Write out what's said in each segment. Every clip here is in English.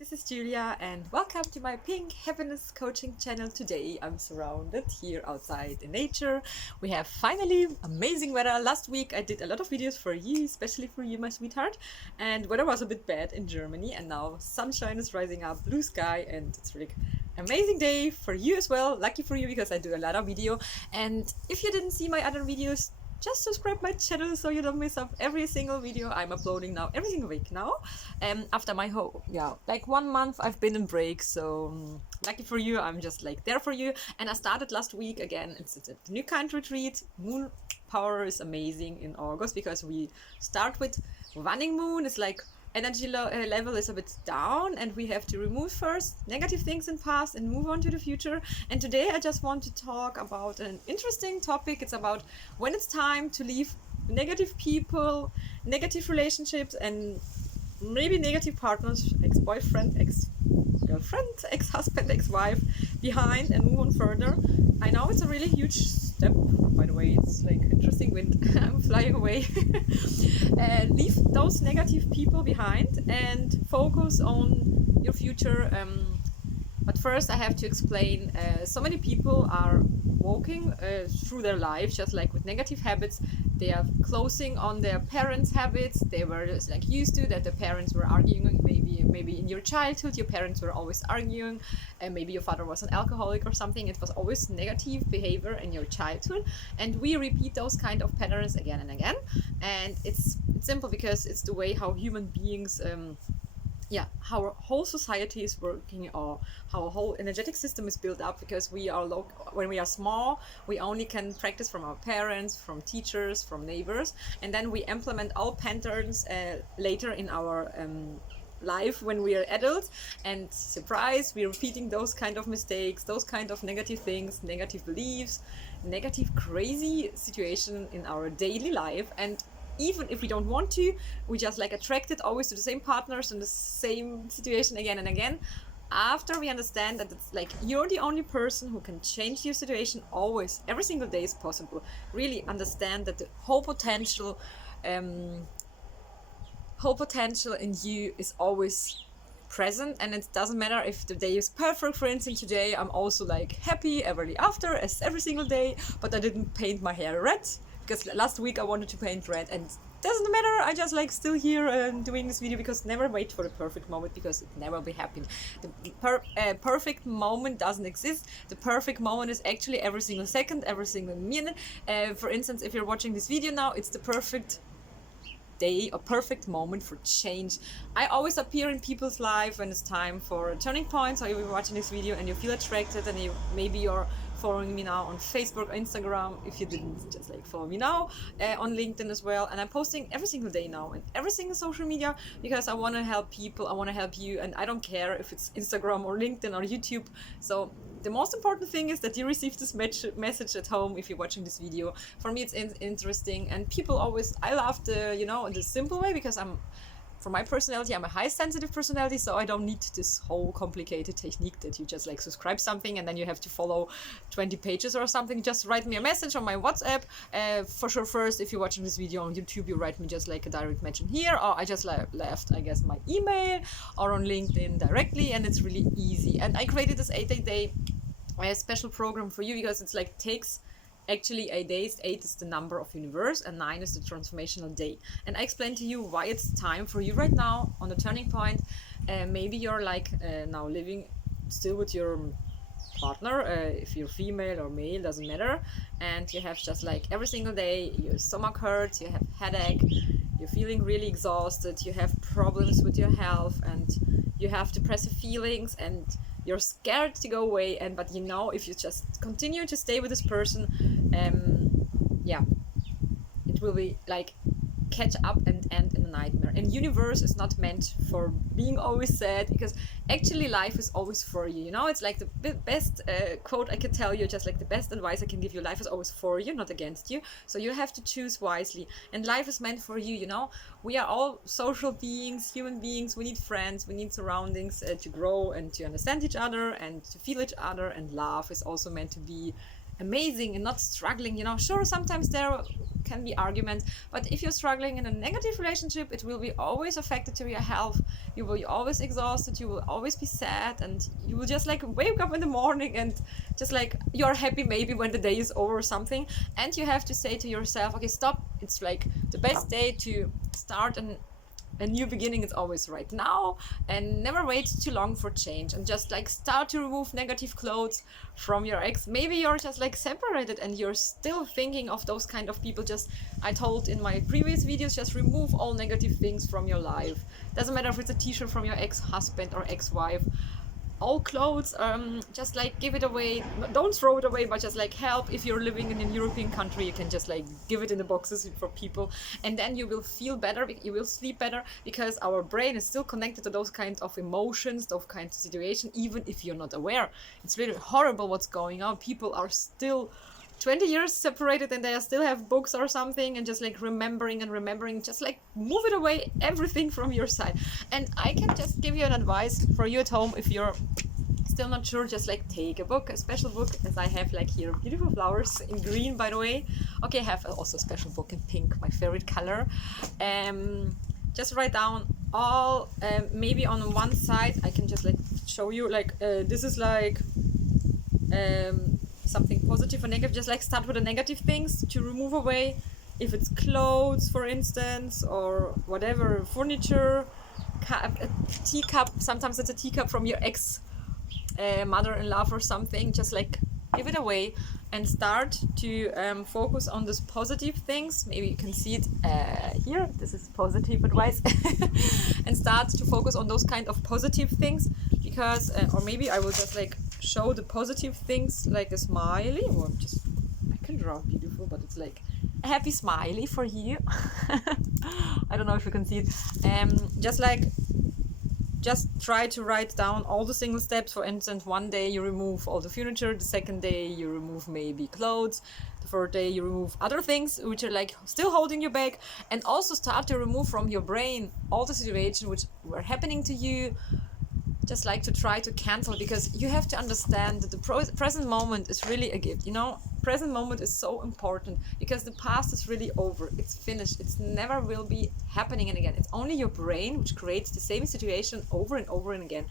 This is Julia and welcome to my pink happiness coaching channel. Today I'm surrounded here outside in nature. We have finally amazing weather. Last week I did a lot of videos for you, especially for you, my sweetheart, and weather was a bit bad in Germany, and now sunshine is rising up, blue sky, and it's really amazing day for you as well. Lucky for you because I do a lot of video, and if you didn't see my other videos, just subscribe my channel so you don't miss up every single video I'm uploading now every single week now. After my whole like 1 month I've been in break, so lucky for you, I'm just like there for you. And I started last week again. It's a new kind retreat. Moon power is amazing in August because we start with waning moon. It's like energy level is a bit down, and we have to remove first negative things in past and move on to the future. And today I just want to talk about an interesting topic. It's about when it's time to leave negative people, negative relationships, and maybe negative partners, ex-boyfriend, ex-girlfriend, ex-husband, ex-wife behind and move on further. I know it's a really huge step. By the way, it's like interesting wind. I'm flying away. Leave those negative people behind and focus on your future. But first I have to explain, so many people are walking through their life just like with negative habits. They are closing on their parents' habits. They were just like used to that the parents were arguing. Maybe in your childhood your parents were always arguing, and maybe your father was an alcoholic or something. It was always negative behavior in your childhood, and we repeat those kind of patterns again and again. And it's simple because it's the way how human beings how our whole society is working, or how a whole energetic system is built up. Because we are when we are small, we only can practice from our parents, from teachers, from neighbors, and then we implement all patterns later in our life when we are adults. And surprise, we're repeating those kind of mistakes, those kind of negative things, negative beliefs, negative crazy situation in our daily life. And even if we don't want to, we just like attracted always to the same partners and the same situation again and again. After we understand that it's like you're the only person who can change your situation always, every single day is possible. Really understand that the whole potential in you is always present, and it doesn't matter if the day is perfect. For instance, today I'm also like happy every after as every single day, but I didn't paint my hair red because last week I wanted to paint red, and doesn't matter. I just like still here doing this video because never wait for the perfect moment, because it never will be happen. The perfect moment doesn't exist. The perfect moment is actually every single second, every single minute. For instance, if you're watching this video now, it's the perfect day, a perfect moment for change. I always appear in people's life when it's time for a turning point. So you're watching this video and you feel attracted, and maybe you're following me now on Facebook or Instagram. If you didn't, just like follow me now on LinkedIn as well. And I'm posting every single day now in every single social media because I want to help people, I want to help you, and I don't care if it's Instagram or LinkedIn or YouTube. So the most important thing is that you receive this message at home if you're watching this video. For me, it's interesting, and people always, I love the simple way, because for my personality, I'm a high sensitive personality, so I don't need this whole complicated technique that you just like subscribe something and then you have to follow 20 pages or something. Just write me a message on my WhatsApp. For sure, first, if you're watching this video on YouTube, you write me just like a direct mention here, or I just left, I guess, my email, or on LinkedIn directly, and it's really easy. And I created this 8-day special program for you because it's like takes actually 8 days. 8 is the number of universe, and 9 is the transformational day. And I explained to you why it's time for you right now on the turning point. Maybe you're like now living still with your partner, if you're female or male, doesn't matter, and you have just like every single day your stomach hurts, you have headache, you're feeling really exhausted, you have problems with your health, and you have depressive feelings, and you're scared to go away. And but if you just continue to stay with this person, it will be like catch up and end in a nightmare. And universe is not meant for being always sad, because actually life is always for you. It's like the best quote I can tell you, just like the best advice I can give you. Life is always for you, not against you. So you have to choose wisely, and life is meant for you. We are all social beings, human beings. We need friends, we need surroundings to grow and to understand each other and to feel each other. And love is also meant to be amazing and not struggling. Sure, sometimes there can be arguments. But if you're struggling in a negative relationship, it will be always affected to your health. You will be always exhausted, you will always be sad, and you will just like wake up in the morning and just like you're happy maybe when the day is over or something. And you have to say to yourself, okay, stop, it's like the best day to start a new beginning is always right now, and never wait too long for change, and just like start to remove negative clothes from your ex. Maybe you're just like separated and you're still thinking of those kind of people. Just, I told in my previous videos, just remove all negative things from your life. Doesn't matter if it's a t-shirt from your ex-husband or ex-wife, all clothes, just like give it away. Don't throw it away, but just like help. If you're living in a European country, you can just like give it in the boxes for people, and then you will feel better, you will sleep better, because our brain is still connected to those kinds of emotions, those kinds of situations, even if you're not aware. It's really horrible what's going on. People are still 20 years separated and they still have books or something, and just like remembering and remembering. Just like move it away, everything from your side. And I can just give you an advice for you at home. If you're still not sure, just like take a book, a special book, as I have like here beautiful flowers in green, by the way. Okay, I have also a special book in pink, my favorite color. Just write down all, maybe on one side I can just like show you like this is like something positive or negative. Just like start with the negative things to remove away. If it's clothes, for instance, or whatever, furniture, a teacup. Sometimes it's a teacup from your ex mother-in-law or something. Just like give it away and start to focus on these positive things. Maybe you can see it here. This is positive advice. And start to focus on those kind of positive things, because or maybe I will just like show the positive things, like a smiley, or just, I can draw beautiful, but it's like a happy smiley for you. I don't know if you can see it. Just try to write down all the single steps. For instance, one day you remove all the furniture, the second day you remove maybe clothes, the third day you remove other things which are like still holding you back, and also start to remove from your brain all the situations which were happening to you. Just like to try to cancel, because you have to understand that the present moment is really a gift. You know, present moment is so important, because the past is really over. It's finished. It's never will be happening again. It's only your brain which creates the same situation over and over and again.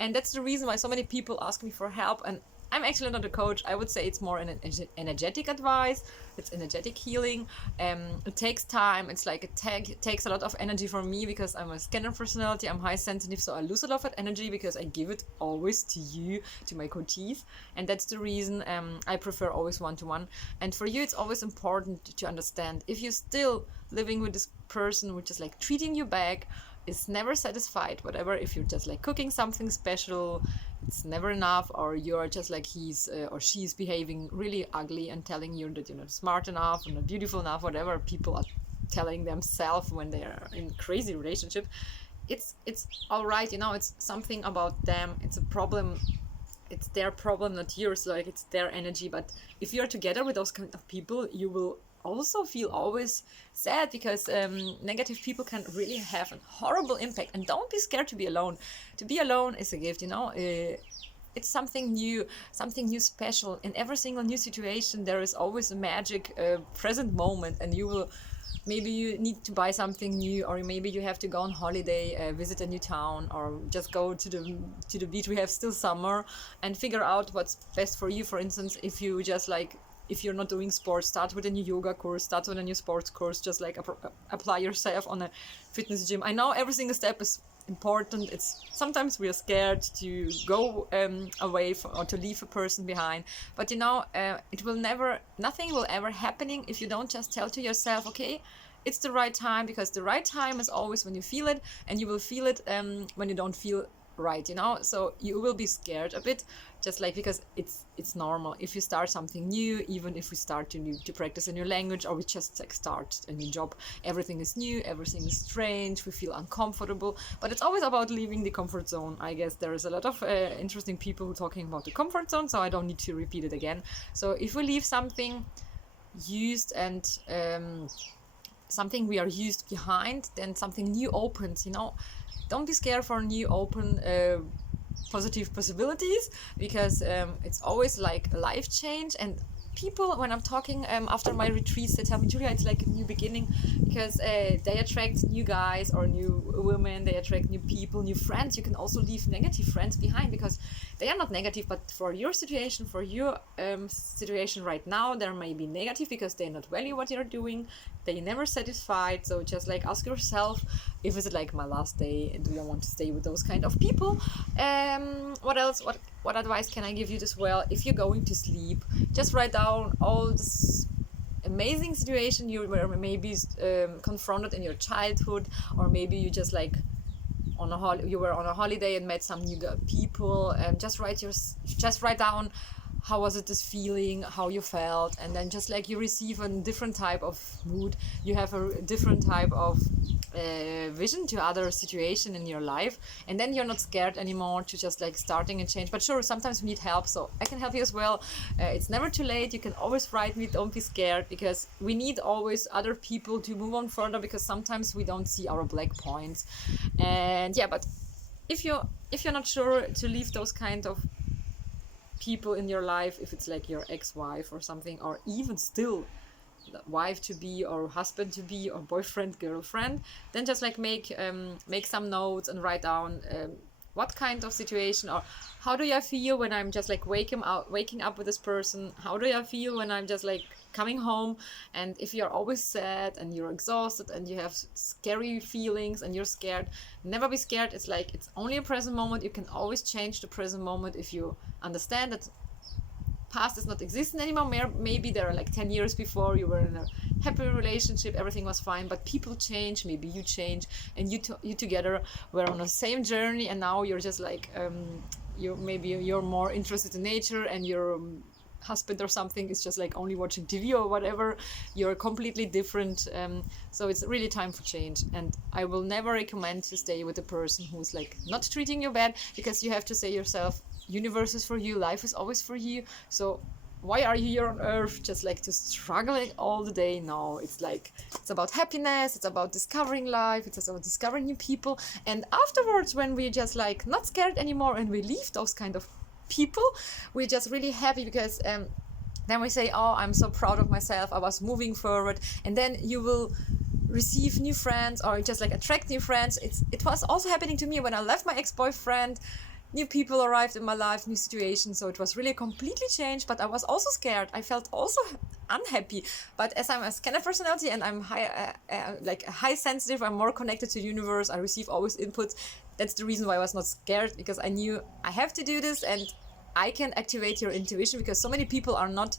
And that's the reason why so many people ask me for help. And I'm actually not a coach. I would say it's more an energetic advice. It's energetic healing. It takes time. It's like it takes a lot of energy from me, because I'm a scanner personality. I'm high sensitive, so I lose a lot of energy because I give it always to you, to my coachees. And that's the reason I prefer always one-to-one. And for you, it's always important to understand, if you're still living with this person which is like treating you back, is never satisfied, whatever. If you're just like cooking something special, it's never enough, or you're just like he's or she's behaving really ugly and telling you that you're not smart enough or not beautiful enough, whatever people are telling themselves when they are in crazy relationship. It's all right, you know, it's something about them. It's a problem. It's their problem, not yours. Like, it's their energy. But if you're together with those kind of people, you will also feel always sad, because negative people can really have a horrible impact. And don't be scared to be alone. To be alone is a gift, you know. It's something new, special. In every single new situation, there is always a magic present moment, and you will. Maybe you need to buy something new, or maybe you have to go on holiday, visit a new town, or just go to the beach. We have still summer, and figure out what's best for you. For instance, if you just like, if you're not doing sports, start with a new yoga course, start with a new sports course. Just like apply yourself on a fitness gym. I know every single step is important. It's sometimes we are scared to go away or to leave a person behind, but you know, nothing will ever happening if you don't just tell to yourself, okay, it's the right time, because the right time is always when you feel it, and you will feel it when you don't feel right, you know. So you will be scared a bit, just like, because it's normal. If you start something new, even if we start to practice a new language, or we just like start a new job, everything is new, everything is strange, we feel uncomfortable. But it's always about leaving the comfort zone. I guess there is a lot of interesting people who are talking about the comfort zone, so I don't need to repeat it again. So if we leave something used and something we are used behind, then something new opens, you know. Don't be scared for new open positive possibilities, because it's always like a life change. And people when I'm talking after my retreats, they tell me, Julia, it's like a new beginning, because they attract new guys or new women, they attract new people, new friends. You can also leave negative friends behind, because they are not negative, but for your situation, situation right now, they may be negative because they not value what you're doing, they never satisfied. So just like ask yourself, if it's like my last day, do I want to stay with those kind of people? What else? What advice can I give you as well? If you're going to sleep, just write down all this amazing situation you were maybe confronted in your childhood, or maybe you just like you were on a holiday and met some new people, and just write down how was it, this feeling, how you felt, and then just like you receive a different type of mood, you have a different type of vision to other situation in your life, and then you're not scared anymore to just like starting and change. But sure, sometimes we need help, so I can help you as well. It's never too late. You can always write me, don't be scared, because we need always other people to move on further, because sometimes we don't see our black points. And yeah, but if you're not sure to leave those kind of people in your life, if it's like your ex-wife or something, or even still wife to be or husband to be or boyfriend, girlfriend, then just like make some notes and write down what kind of situation, or how do I feel when I'm just like waking up with this person, how do I feel when I'm just like coming home. And if you're always sad and you're exhausted and you have scary feelings and you're scared, never be scared. It's like, it's only a present moment. You can always change the present moment if you understand that past is not existing anymore. Maybe there are like 10 years before you were in a happy relationship, everything was fine, but people change, maybe you change, and you together were on the same journey, and now you're just like you're more interested in nature, and your husband or something is just like only watching TV or whatever. You're completely different. So it's really time for change, and I will never recommend to stay with a person who's like not treating you bad, because you have to say yourself, universe is for you, life is always for you. So why are you here on earth just like to struggling all the day? No, it's like, it's about happiness, it's about discovering life, it's about discovering new people. And afterwards, when we're just like not scared anymore and we leave those kind of people, we're just really happy, because then we say, oh, I'm so proud of myself, I was moving forward. And then you will receive new friends, or just like attract new friends. It was also happening to me when I left my ex-boyfriend. New people arrived in my life, new situations, so it was really completely changed. But I was also scared, I felt also unhappy. But as I'm a scanner personality and I'm high sensitive, I'm more connected to the universe, I receive always input. That's the reason why I was not scared, because I knew I have to do this, and I can activate your intuition, because so many people are not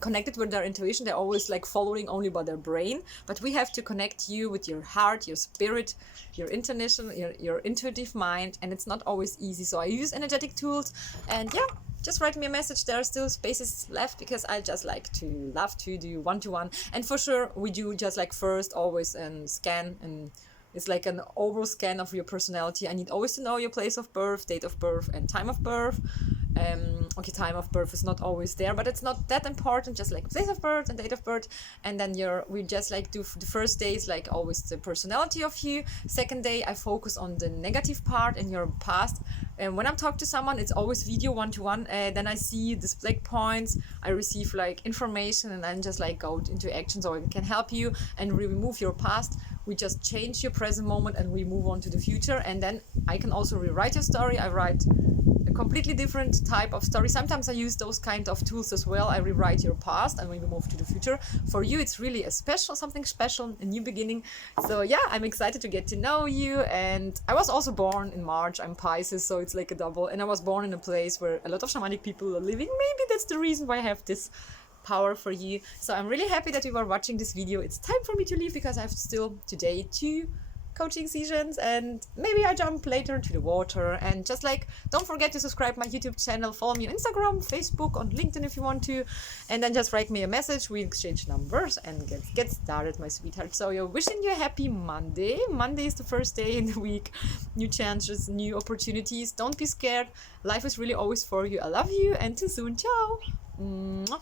connected with their intuition. They're always like following only by their brain, but we have to connect you with your heart, your spirit, your intuition, your intuitive mind, and it's not always easy. So I use energetic tools, and yeah, just write me a message. There are still spaces left, because I just love to do one-to-one. And for sure, we do just like first always scan, and it's like an overall scan of your personality. I need always to know your place of birth, date of birth, and time of birth. Okay, time of birth is not always there, but it's not that important, just like place of birth and date of birth. And then we just like do the first days like always the personality of you. Second day I focus on the negative part in your past, and when I'm talking to someone, it's always video one-to-one. Then I see these black points, I receive like information, and then just like go into action, so I can help you and remove your past. We just change your present moment and we move on to the future. And then I can also rewrite your story. I write a completely different type of story. Sometimes I use those kind of tools as well. I rewrite your past and we move to the future. For you, it's really something special, a new beginning. So yeah, I'm excited to get to know you. And I was also born in March. I'm Pisces, so it's like a double. And I was born in a place where a lot of shamanic people are living. Maybe that's the reason why I have this power for you. So I'm really happy that you are watching this video. It's time for me to leave, because I have still today 2 coaching sessions, and maybe I jump later to the water. And just like, don't forget to subscribe my YouTube channel, follow me on Instagram, Facebook, on LinkedIn if you want to, and then just write me a message. We exchange numbers and get started, my sweetheart. So you're wishing you a happy Monday. Monday is the first day in the week. New chances, new opportunities. Don't be scared. Life is really always for you. I love you, and till soon. Ciao. Mwah.